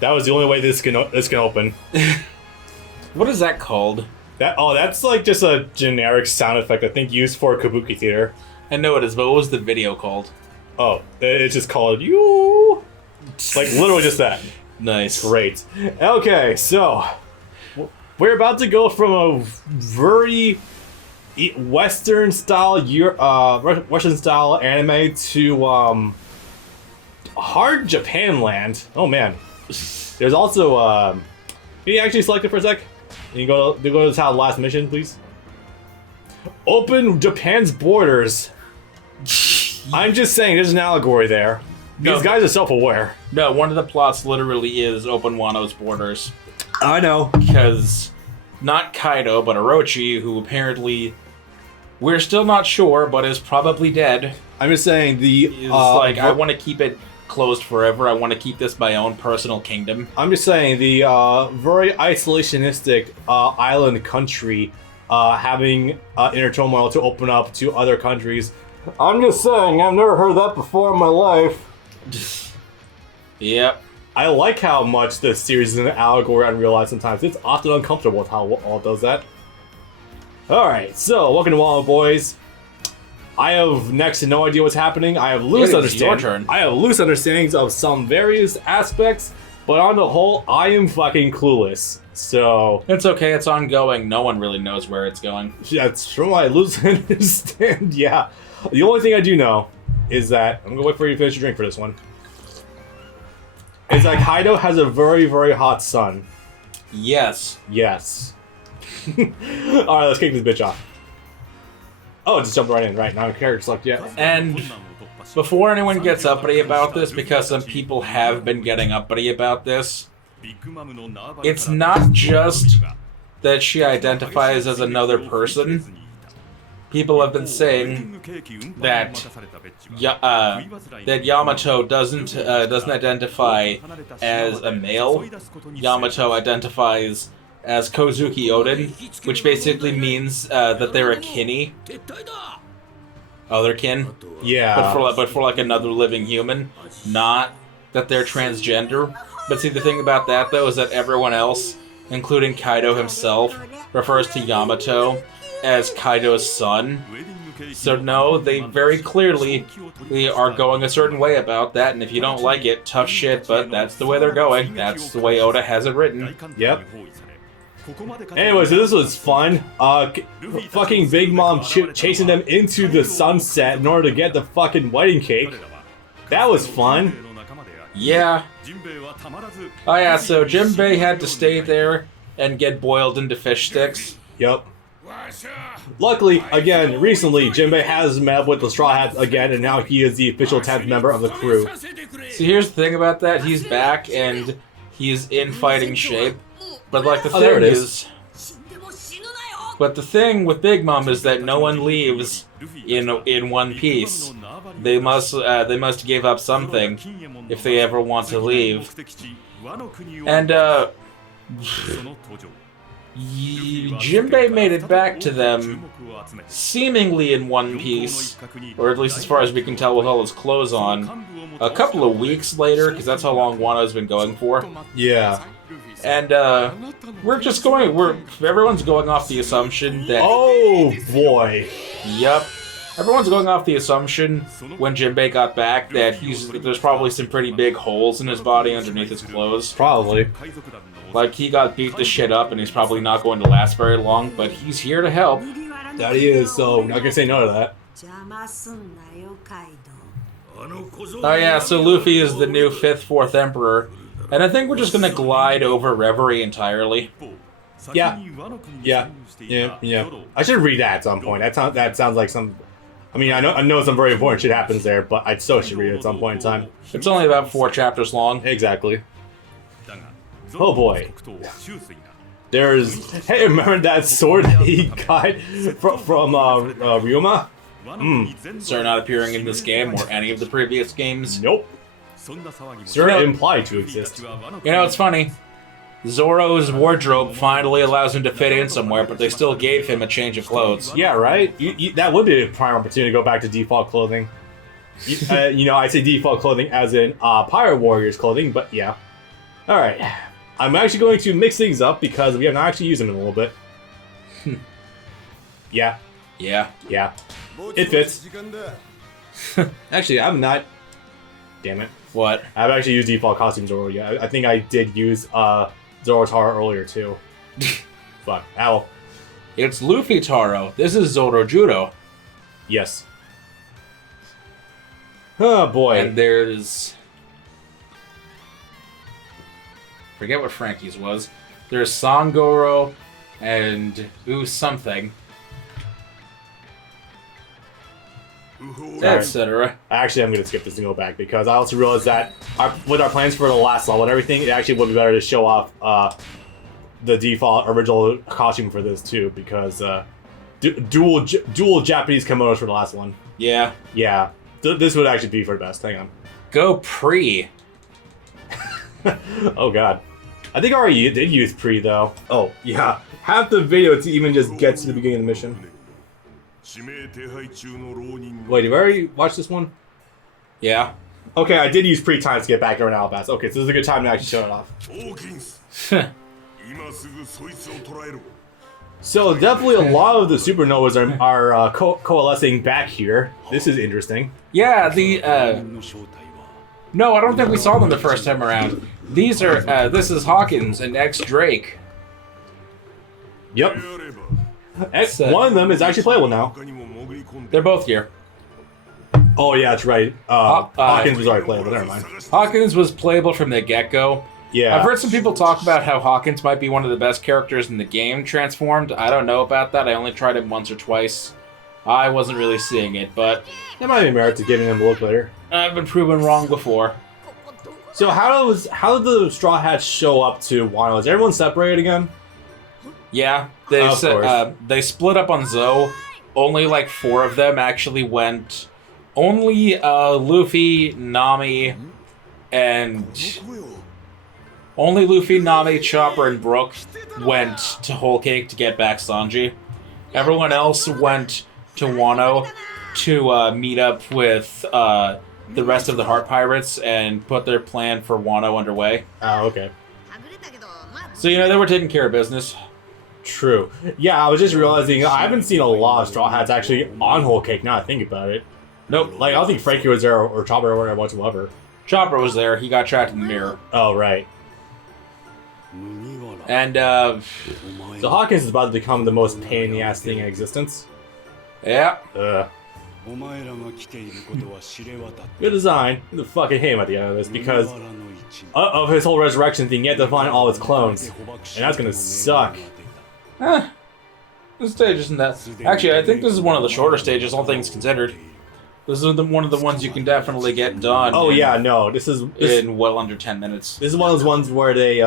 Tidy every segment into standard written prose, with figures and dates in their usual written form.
That was the only way this can open. What is that called? That's like just a generic sound effect I think used for kabuki theater. I know it is, but what was the video called? Oh, it's just called you. Like literally just that. Nice. Great. Okay, so we're about to go from a very Western style, Russian style anime to hard Japan land. Oh man. There's also can you actually select it for a sec? Can you go to the last mission, please? Open Japan's borders. I'm just saying, there's an allegory there. These guys are self-aware. No, one of the plots literally is open Wano's borders. I know. Because not Kaido, but Orochi, who apparently we're still not sure, but is probably dead. I'm just saying is I want to keep it closed forever. I want to keep this my own personal kingdom. I'm just saying the very isolationistic island country having inner turmoil to open up to other countries. I'm just saying, I've never heard that before in my life. Yep. I like how much the series is an allegory and realize sometimes it's often uncomfortable with how all does that. Alright, so welcome to Wano, boys. I have next to no idea what's happening. I have loose understandings of some various aspects, but on the whole, I am fucking clueless. So it's okay, it's ongoing. No one really knows where it's going. That's true. I loosely understand. Yeah. The only thing I do know is that I'm gonna wait for you to finish your drink for this one. Is that Kaido has a very, very hot son. Yes. Yes. Alright, let's kick this bitch off. Oh, just jump right in. Right, now character select, yeah. And before anyone gets uppity about this, because some people have been getting uppity about this, it's not just that she identifies as another person. People have been saying that that Yamato doesn't identify as a male. Yamato identifies as Kozuki Oden, which basically means that they're a kinny. Other kin. Yeah. But for like another living human. Not that they're transgender. But see, the thing about that, though, is that everyone else, including Kaido himself, refers to Yamato as Kaido's son. So no, they very clearly are going a certain way about that, and if you don't like it, tough shit, but that's the way they're going. That's the way Oda has it written. Yep. Anyway, so this was fun. Fucking Big Mom chasing them into the sunset in order to get the fucking wedding cake. That was fun. Yeah. Oh yeah, so Jinbei had to stay there and get boiled into fish sticks. Yep. Luckily, again, recently, Jinbei has met up with the Straw Hats again, and now he is the official 10th member of the crew. See, here's the thing about that. He's back, and he's in fighting shape. But, like, the thing is... But the thing with Big Mom is that no one leaves in one piece. They must give up something if they ever want to leave. And, Jinbei made it back to them seemingly in one piece, or at least as far as we can tell with all his clothes on, a couple of weeks later, because that's how long Wano's been going for. Yeah. And everyone's going off the assumption that... Oh boy. Yep. Everyone's going off the assumption when Jinbei got back that there's probably some pretty big holes in his body underneath his clothes. Probably. Like, he got beat the shit up and he's probably not going to last very long, but he's here to help. That he is, so I'm not gonna say no to that. Oh yeah, so Luffy is the new 5th, 4th Emperor, and I think we're just gonna glide over Reverie entirely. Yeah. I should read that at some point. That sounds like some... I mean, I know some very important shit happens there, but I still should read it at some point in time. It's only about 4 chapters long. Exactly. Oh boy. There's... Hey, remember that sword he got from Ryuma? Sir not appearing in this game or any of the previous games? Nope. Sir implied to exist. You know, it's funny. Zoro's wardrobe finally allows him to fit in somewhere, but they still gave him a change of clothes. Yeah, right? That would be a prime opportunity to go back to default clothing. I say default clothing as in Pirate Warriors clothing, but yeah. Alright. I'm actually going to mix things up because we have not actually used them in a little bit. Yeah. Yeah. Yeah. It fits. Actually, I'm not... Damn it. What? I haven't actually used default costume Zoro yet. I think I did use Zoro Taro earlier too. Fuck. Ow. It's Luffy Taro. This is Zoro Judo. Yes. Oh boy. And there's... Forget what Frankie's was. There's Sangoro and something. Etc. Actually, I'm going to skip this and go back because I also realized that with our plans for the last level and everything, it actually would be better to show off the default original costume for this too because dual Japanese kimonos for the last one. Yeah. Yeah. This would actually be for the best. Hang on. Go pre. Oh god. I think I already did use pre though. Oh, yeah. Half the video to even just get to the beginning of the mission. Wait, did we already watch this one? Yeah. Okay, I did use pre time to get back around Alabasta. Okay, so this is a good time to actually show it off. So definitely a lot of the supernovas are coalescing back here. This is interesting. Yeah, No, I don't think we saw them the first time around. These are, this is Hawkins and X Drake. Yep. One of them is actually playable now. They're both here. Oh yeah, that's right. Hawkins was already playable, never mind. Hawkins was playable from the get-go. Yeah. I've heard some people talk about how Hawkins might be one of the best characters in the game transformed. I don't know about that. I only tried it once or twice. I wasn't really seeing it, but... There might be merit to giving him a look later. I've been proven wrong before. So how did the Straw Hats show up to Wano? Is everyone separated again? Yeah, they split up on Zoe. Only like 4 of them actually went. Only Luffy, Nami, Chopper, and Brook went to Whole Cake to get back Sanji. Everyone else went to Wano to meet up with the rest of the Heart Pirates and put their plan for Wano underway. Oh, okay. So, they were taking care of business. True. Yeah, I was just realizing I haven't seen a lot of Straw Hats actually on Whole Cake now I think about it. Nope, like I don't think Frankie was there or Chopper or whatsoever. Chopper was there, he got trapped in the mirror. Oh, right. And, so Hawkins is about to become the most pain in the ass thing in existence. Yeah. Good design. The fucking hate him at the end of this because of his whole resurrection thing. You have to find all his clones, and that's gonna suck. This stage isn't that. Actually, I think this is one of the shorter stages, all things considered. This is one of the ones you can definitely get done. Oh yeah, no, this is in well under 10 minutes. This is one of those ones where they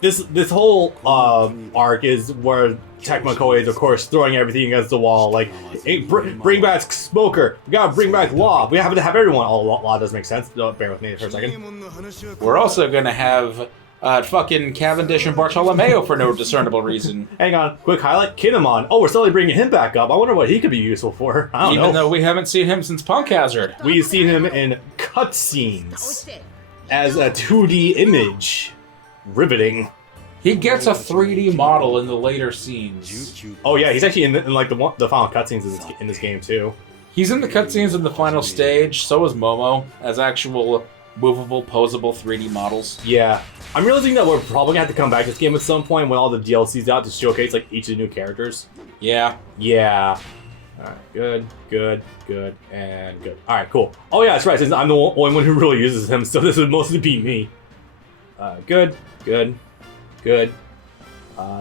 this whole arc is where Tecmo Koei is, of course, throwing everything against the wall. Like, hey, bring back Smoker. We gotta bring back Law. We have to have everyone. Oh, Law does make sense. Bear with me for a second. We're also gonna have fucking Cavendish and Bartolomeo for no discernible reason. Hang on, quick highlight. Kinemon. Oh, we're slowly bringing him back up. I wonder what he could be useful for. I don't know. Even though we haven't seen him since Punk Hazard. We've seen him in cutscenes as a 2D image. Riveting. He gets a 3D model in the later scenes. Oh yeah, he's actually in like the final cutscenes in this game too. He's in the cutscenes in the final stage. So is Momo as actual movable, posable 3D models. Yeah, I'm realizing that we're probably gonna have to come back to this game at some point when all the DLC's out to showcase like each of the new characters. Yeah. Yeah. All right. Good, and good. All right. Cool. Oh yeah, that's right. Since I'm the only one who really uses him, so this would mostly be me. Good.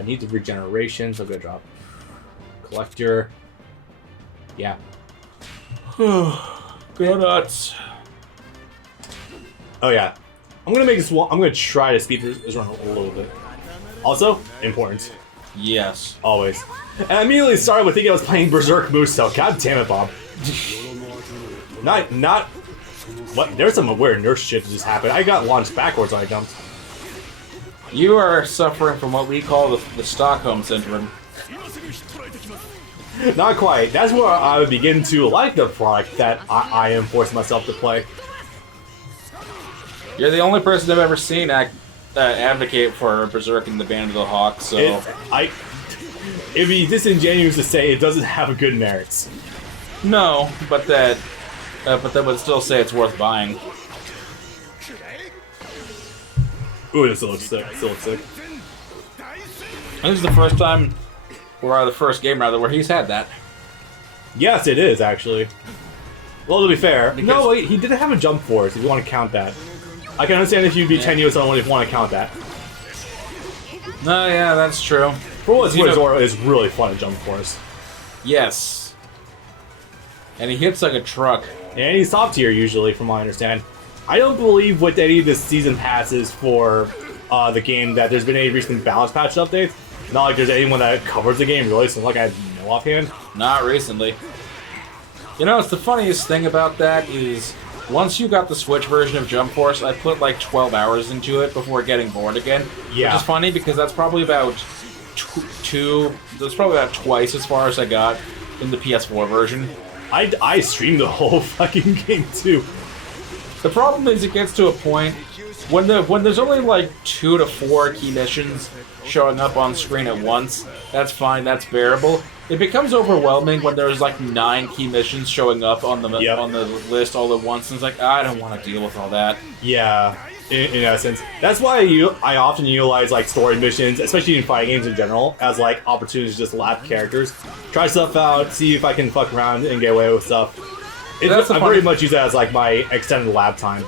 Needs of regeneration, so good job. Collector. Yeah. Go nuts. Oh yeah. I'm gonna make this one. I'm gonna try to speed this run a little bit. Also, important. Yes. Always. And I immediately started with thinking I was playing Berserk Muso. God damn it, Bob. Not. What? There's some weird nurse shit that just happened. I got launched backwards when I jumped. You are suffering from what we call the Stockholm Syndrome. Not quite. That's where I would begin to like the product that I am forcing myself to play. You're the only person I've ever seen advocate for Berserk in the Band of the Hawk, so... It'd be disingenuous to say it doesn't have a good merits. No, but that would still say it's worth buying. Ooh, this still looks sick. Still looks sick. This is the first time, or the first game rather, where he's had that. Yes, it is, actually. Well, to be fair, Because... no, wait, he didn't have a jump force, if you want to count that. I can understand if you'd be tenuous on if you want to count that. No, yeah, that's true. For what it's worth, Zoro is really fun to jump force. Yes. And he hits like a truck. And he's top tier, usually, from what I understand. I don't believe with any of the season passes for the game that there's been any recent balance patch updates. Not like there's anyone that covers the game, really, so like I know offhand. Not recently. You know, it's the funniest thing about that is... Once you got the Switch version of Jump Force, I put like 12 hours into it before getting bored again. Yeah. Which is funny because that's probably about that's probably about twice as far as I got in the PS4 version. I streamed the whole fucking game too. The problem is it gets to a point when there's only like 2 to 4 key missions showing up on screen at once. That's fine, that's bearable. It becomes overwhelming when there's like 9 key missions showing up on the on the list all at once, and it's like I don't want to deal with all that. Yeah, in essence, that's why I often utilize like story missions, especially in fighting games in general, as like opportunities to just lap characters, try stuff out, see if I can fuck around and get away with stuff. I very much use that as like my extended lab time.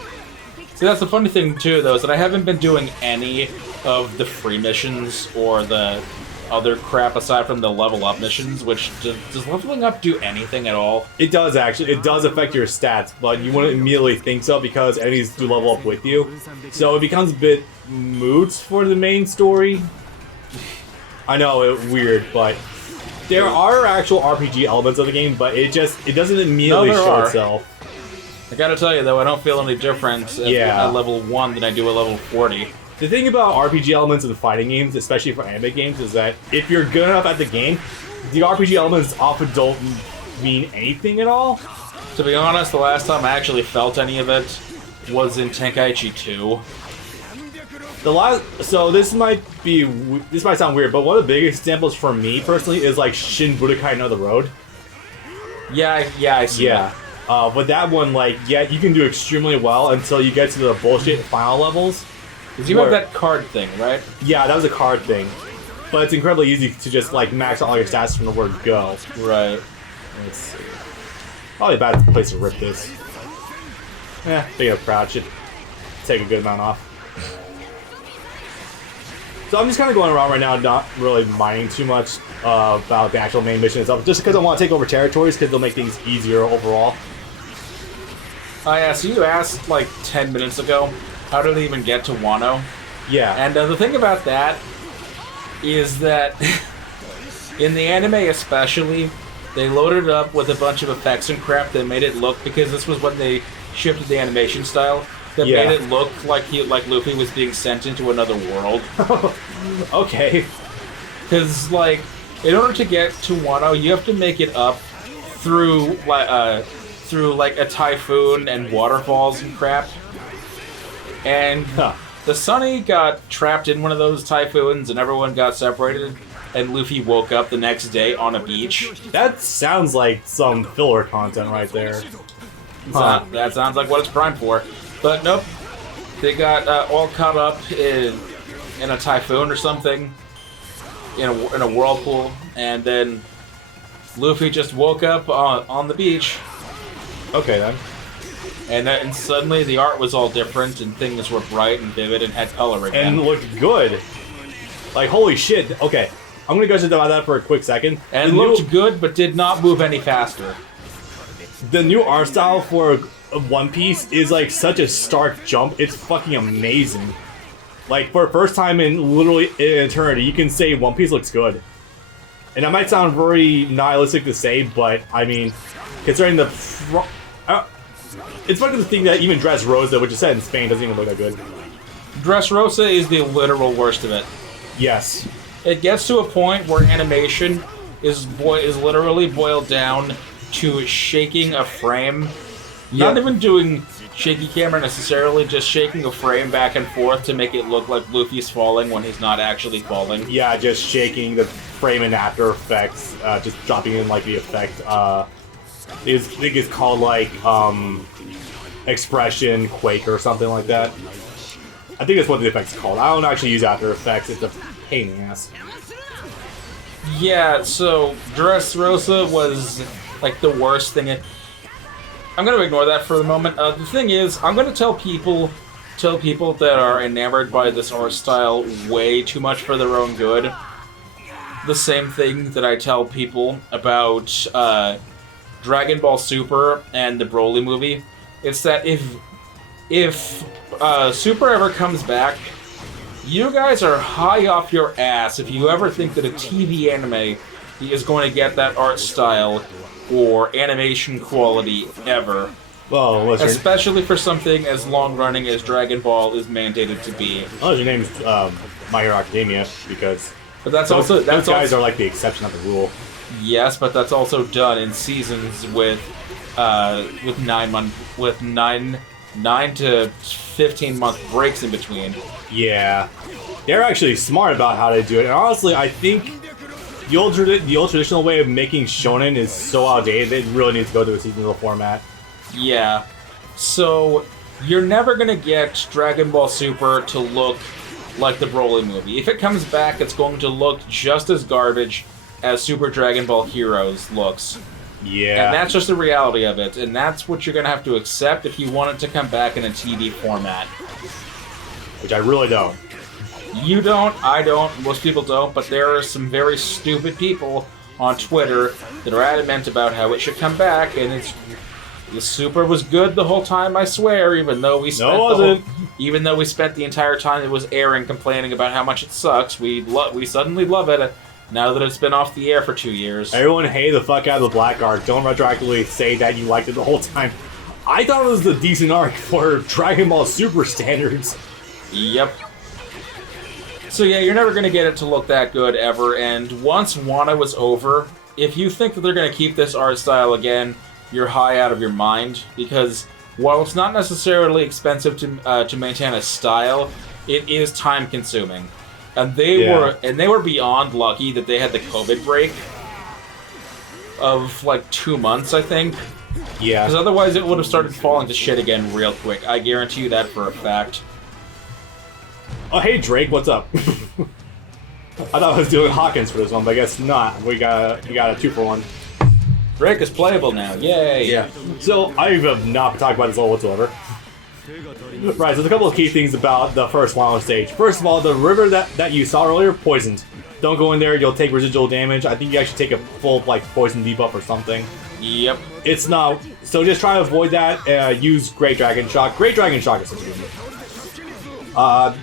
See, that's the funny thing too, though, is that I haven't been doing any of the free missions or the other crap aside from the level up missions, which does leveling up do anything at all? It does, actually. It does affect your stats, but you wouldn't immediately think so because enemies do level up with you. So it becomes a bit moot for the main story. I know, it's weird, but there are actual RPG elements of the game, but it doesn't immediately show itself. I gotta tell you, though, I don't feel any difference at level 1 than I do at level 40. The thing about RPG elements in fighting games, especially for anime games, is that if you're good enough at the game, the RPG elements often don't mean anything at all. To be honest, the last time I actually felt any of it was in Tenkaichi 2. So this might sound weird, but one of the biggest examples for me personally is like Shin Budokai No the Road. Yeah, I see. Yeah. But that one, you can do extremely well until you get to the bullshit final levels. Because you have that card thing, right? Yeah, that was a card thing. But it's incredibly easy to just, max out all your stats from the word go. Right. Let's see. Probably a bad place to rip this. Big up crowd should take a good amount off. So I'm just kind of going around right now, not really minding too much about the actual main mission itself, just because I want to take over territories, because they'll make things easier overall. Oh yeah, so you asked 10 minutes ago, how did they even get to Wano? Yeah. And the thing about that is that in the anime especially, they loaded it up with a bunch of effects and crap that made it look, because this was when they shifted the animation style, that made it look like Luffy was being sent into another world. Okay. Because, in order to get to Wano, you have to make it up through a typhoon and waterfalls and crap. And the Sunny got trapped in one of those typhoons and everyone got separated, and Luffy woke up the next day on a beach. That sounds like some filler content right there. That sounds like what it's primed for. But nope, they got all caught up in a typhoon or something, in a whirlpool, and then Luffy just woke up on the beach. Okay then. And then suddenly the art was all different, and things were bright and vivid and had color again. And looked good. Holy shit. Okay, I'm gonna go about that for a quick second. And looked good, but did not move any faster. The new art style for One Piece is such a stark jump. It's fucking amazing. For the first time in literally an eternity, you can say One Piece looks good. And that might sound very nihilistic to say, but I mean, considering it's funny to think that even Dressrosa, which is set in Spain, doesn't even look that good. Dressrosa is the literal worst of it. Yes. It gets to a point where animation is literally boiled down to shaking a frame. Not even doing shaky camera necessarily, just shaking a frame back and forth to make it look like Luffy's falling when he's not actually falling. Yeah, just shaking the frame in After Effects, just dropping in like the effect. I think it's called like Expression Quake or something like that. I think that's what the effect's called. I don't actually use After Effects. It's a pain in the ass. Yeah, so Dressrosa was like the worst thing. I'm gonna ignore that for the moment. The thing is, I'm gonna tell people that are enamored by this art style way too much for their own good. The same thing that I tell people about Dragon Ball Super and the Broly movie. It's that if Super ever comes back, you guys are high off your ass if you ever think that a TV anime is going to get that art style or animation quality ever. Well, listen. Especially for something as long-running as Dragon Ball is mandated to be. Oh, your name's My Hero Academia, because But that's those guys also are like the exception of the rule. yes, but that's also done in seasons with 9 to 15-month breaks in between. Yeah, they're actually smart about how to do it. And honestly, I think the old traditional way of making shonen is so outdated. It really needs to go to a seasonal format. Yeah, so you're never gonna get Dragon Ball Super to look like the Broly movie. If it comes back, it's going to look just as garbage as Super Dragon Ball Heroes looks. Yeah. And that's just the reality of it, and that's what you're gonna have to accept if you want it to come back in a TV format. Which I really don't. You don't, I don't, most people don't, but there are some very stupid people on Twitter that are adamant about how it should come back, and the Super was good the whole time, I swear, even though we spent the entire time it was airing complaining about how much it sucks. We suddenly love it now that it's been off the air for 2 years. Everyone hated the fuck out of the Black Arc. Don't retroactively say that you liked it the whole time. I thought it was a decent arc for Dragon Ball Super standards. Yep. So yeah, you're never going to get it to look that good ever, and once Wano was over, if you think that they're going to keep this art style again, you're high out of your mind, because while it's not necessarily expensive to maintain a style, it is time consuming. And they were beyond lucky that they had the COVID break of like 2 months, I think. Yeah. Because otherwise it would have started falling to shit again real quick. I guarantee you that for a fact. Oh, hey Drake, what's up? I thought I was doing Hawkins for this one, but I guess not. We got a 2-for-1. Drake is playable now, yay! Yeah. So I have not talked about this all whatsoever. Right, so there's a couple of key things about the first Wano stage. First of all, the river that you saw earlier, poisoned. Don't go in there, you'll take residual damage. I think you actually take a full like poison debuff or something. Yep. It's not, so just try to avoid that, use Great Dragon Shock. Great Dragon Shock is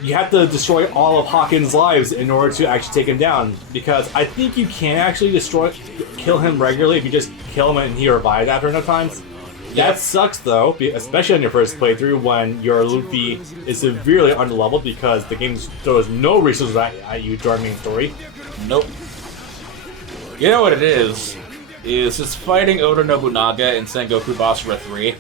you have to destroy all of Hawkins' lives in order to actually take him down, because I think you can actually kill him regularly if you just kill him and he revives after enough times. That sucks though, especially on your first playthrough when your Luffy is severely underleveled because the game throws no resources at you during main story. Nope. You know what it is? It's fighting Oda Nobunaga in Sengoku Basara 3.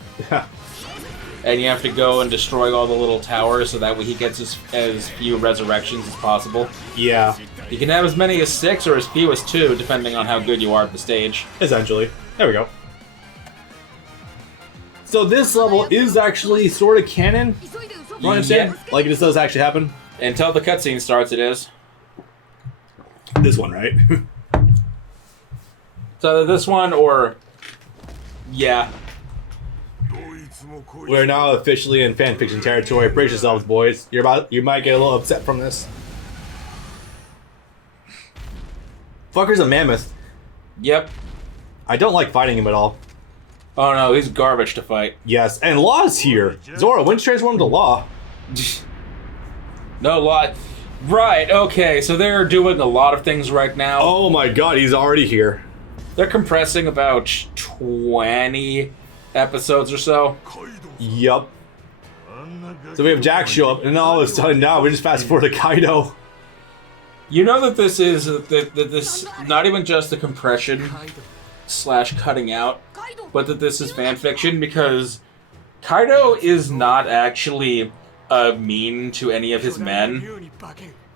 And you have to go and destroy all the little towers so that way he gets as few resurrections as possible. Yeah. You can have as many as 6 or as few as 2, depending on how good you are at the stage. Essentially. There we go. So this level is actually sort of canon. You understand? Yeah. Like this does actually happen. Until the cutscene starts, it is. This one, right? So this one, or... Yeah. We're now officially in fanfiction territory. Brace yourselves, boys. You might get a little upset from this. Fucker's a mammoth. Yep. I don't like fighting him at all. Oh no, he's garbage to fight. Yes, and Law's here. Zora, when's transformed to Law? No Law. Right, okay, so they're doing a lot of things right now. Oh my god, he's already here. They're compressing about 20 episodes or so. Yup. So we have Jack show up, and all of a sudden now we just fast forward to Kaido. You know that this is that this not even just the compression / cutting out, but that this is fan fiction because Kaido is not actually mean to any of his men.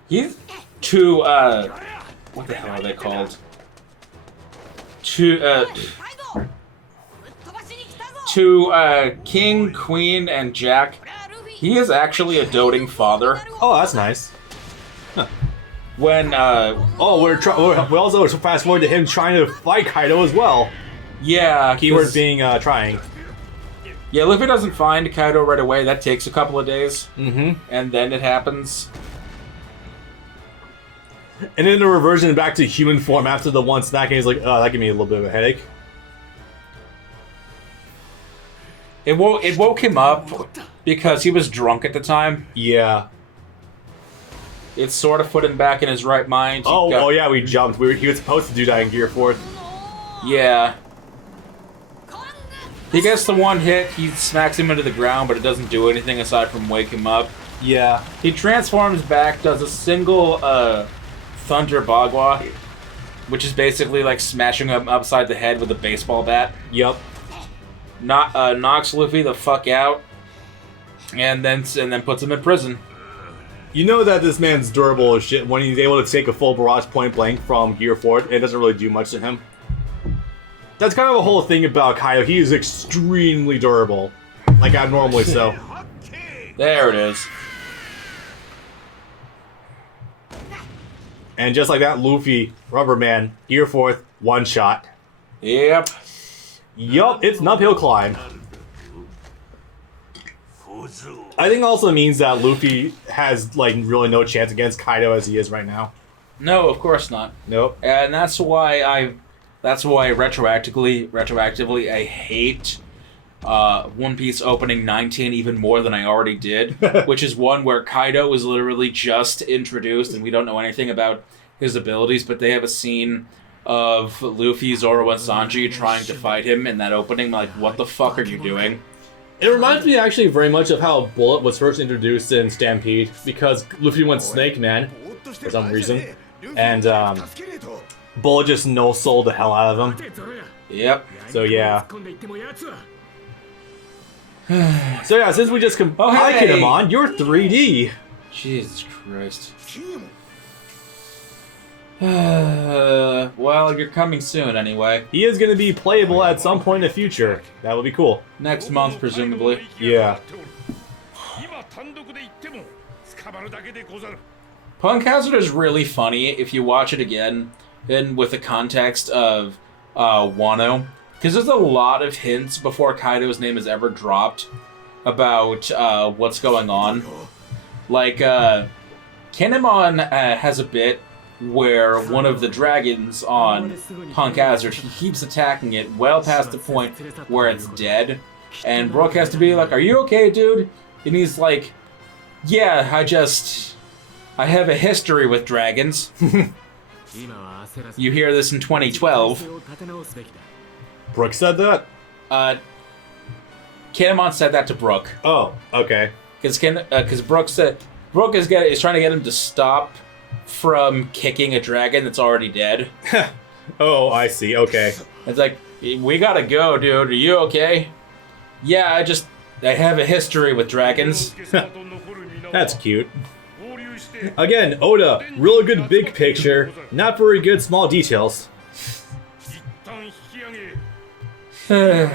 He's to what the hell are they called? To King, Queen, and Jack. He is actually a doting father. Oh, that's nice. Huh. When we also fast forward to him trying to fight Kaido as well. Yeah, Keyword being trying. Yeah, Luffy doesn't find Kaido right away. That takes a couple of days. Mm-hmm. And then it happens. And then the reversion back to human form after the one snack, and he's like, oh, that gave me a little bit of a headache. It woke him up because he was drunk at the time. Yeah. It sort of put him back in his right mind. Oh yeah, we jumped. He was supposed to do that in Gear 4. Yeah. He gets the one hit, he smacks him into the ground, but it doesn't do anything aside from wake him up. Yeah. He transforms back, does a single Thunder Bagua, which is basically like smashing him upside the head with a baseball bat. Yep. Knocks Luffy the fuck out, and then puts him in prison. You know that this man's durable as shit when he's able to take a full barrage point blank from Gear 4. It doesn't really do much to him. That's kind of the whole thing about Kaido. He is extremely durable. Like, abnormally so. There it is. And just like that, Luffy, Rubber Man, Gear 4, one shot. Yep. Yup, it's an uphill climb. I think also means that Luffy has, like, really no chance against Kaido as he is right now. No, of course not. Nope. And that's why retroactively I hate One Piece opening 19 even more than I already did, which is one where Kaido is literally just introduced and we don't know anything about his abilities, but they have a scene of Luffy, Zoro, and Sanji trying to fight him in that opening. Like, what the fuck are you doing? It reminds me actually very much of how Bullet was first introduced in Stampede, because Luffy went Snake Man for some reason, and Bullet just no-sold the hell out of him. Yep. So yeah. So yeah, since we just hey! Kinemon, you're 3D. Jesus Christ. Well, you're coming soon anyway. He is going to be playable at some point in the future. That will be cool. Next month, presumably. Yeah. Punk Hazard is really funny if you watch it again, and with the context of Wano, because there's a lot of hints before Kaido's name is ever dropped about what's going on. Like, Kinemon has a bit where one of the dragons on Punk Hazard, he keeps attacking it well past the point where it's dead, and Brook has to be like, "Are you okay, dude?" And he's like, "Yeah, I have a history with dragons." You hear this in 2012. Brooke said that? Kinemon said that to Brook. Oh, okay. Because Brook is trying to get him to stop from kicking a dragon that's already dead. Oh, I see. Okay. It's like, we gotta go, dude. Are you okay? Yeah, I have a history with dragons. That's cute. Again, Oda, really good big picture, not very good small details. Are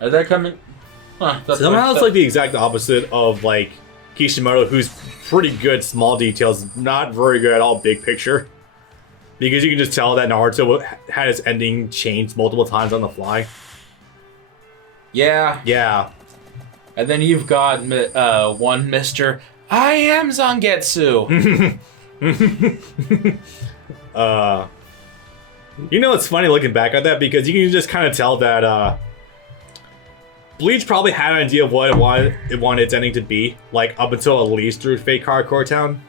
they coming? Huh, Somehow it's like the exact opposite of like Kishimoto, who's pretty good small details, not very good at all big picture. Because you can just tell that Naruto had his ending changed multiple times on the fly. Yeah. Yeah. And then you've got one Mr. I am Zangetsu. You know, it's funny looking back at that because you can just kind of tell that Bleach probably had an idea of what it wanted its ending to be, like up until at least through Fake Hardcore Town.